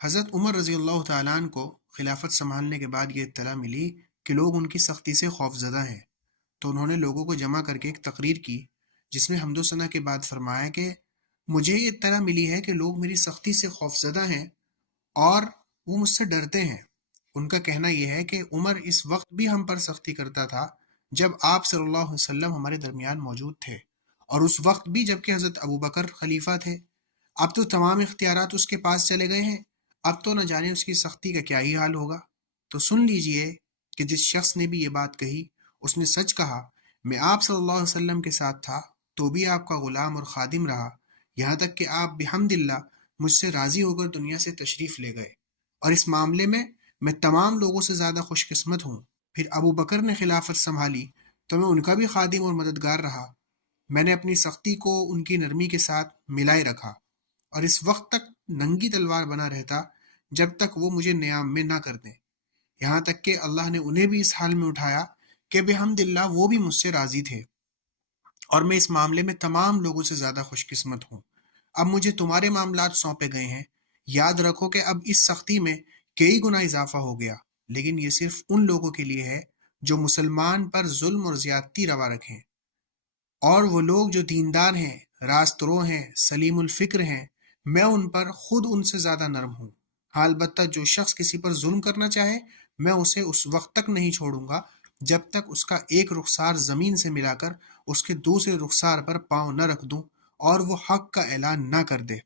حضرت عمر رضی اللہ تعالیٰ عنہ کو خلافت سنبھالنے کے بعد یہ اطلاع ملی کہ لوگ ان کی سختی سے خوفزدہ ہیں، تو انہوں نے لوگوں کو جمع کر کے ایک تقریر کی جس میں حمد و ثنا کے بعد فرمایا کہ مجھے یہ اطلاع ملی ہے کہ لوگ میری سختی سے خوفزدہ ہیں اور وہ مجھ سے ڈرتے ہیں۔ ان کا کہنا یہ ہے کہ عمر اس وقت بھی ہم پر سختی کرتا تھا جب آپ صلی اللہ علیہ وسلم ہمارے درمیان موجود تھے، اور اس وقت بھی جب کہ حضرت ابو بکر خلیفہ تھے۔ اب تو تمام اختیارات اس کے پاس چلے گئے ہیں، اب تو نہ جانے اس کی سختی کا کیا ہی حال ہوگا۔ تو سن لیجئے کہ جس شخص نے بھی یہ بات کہی اس نے سچ کہا۔ میں آپ صلی اللہ علیہ وسلم کے ساتھ تھا تو بھی آپ کا غلام اور خادم رہا، یہاں تک کہ آپ بحمد اللہ مجھ سے راضی ہو کر دنیا سے تشریف لے گئے، اور اس معاملے میں تمام لوگوں سے زیادہ خوش قسمت ہوں۔ پھر ابو بکر نے خلافت سنبھالی تو میں ان کا بھی خادم اور مددگار رہا۔ میں نے اپنی سختی کو ان کی نرمی کے ساتھ ملائے رکھا، اور اس وقت تک ننگی تلوار بنا رہتا جب تک وہ مجھے نیام میں نہ کر دیں، یہاں تک کہ اللہ نے انہیں بھی اس حال میں اٹھایا کہ بحمد اللہ وہ بھی مجھ سے راضی تھے، اور میں اس معاملے میں تمام لوگوں سے زیادہ خوش قسمت ہوں۔ اب مجھے تمہارے معاملات سونپے گئے ہیں، یاد رکھو کہ اب اس سختی میں کئی گنا اضافہ ہو گیا، لیکن یہ صرف ان لوگوں کے لیے ہے جو مسلمان پر ظلم اور زیادتی روا رکھیں، اور وہ لوگ جو دیندار ہیں، راست رو ہیں، سلیم الفکر ہیں، میں ان پر خود ان سے زیادہ نرم ہوں۔ ہاں البتہ جو شخص کسی پر ظلم کرنا چاہے میں اسے اس وقت تک نہیں چھوڑوں گا جب تک اس کا ایک رخسار زمین سے ملا کر اس کے دوسرے رخسار پر پاؤں نہ رکھ دوں اور وہ حق کا اعلان نہ کر دے۔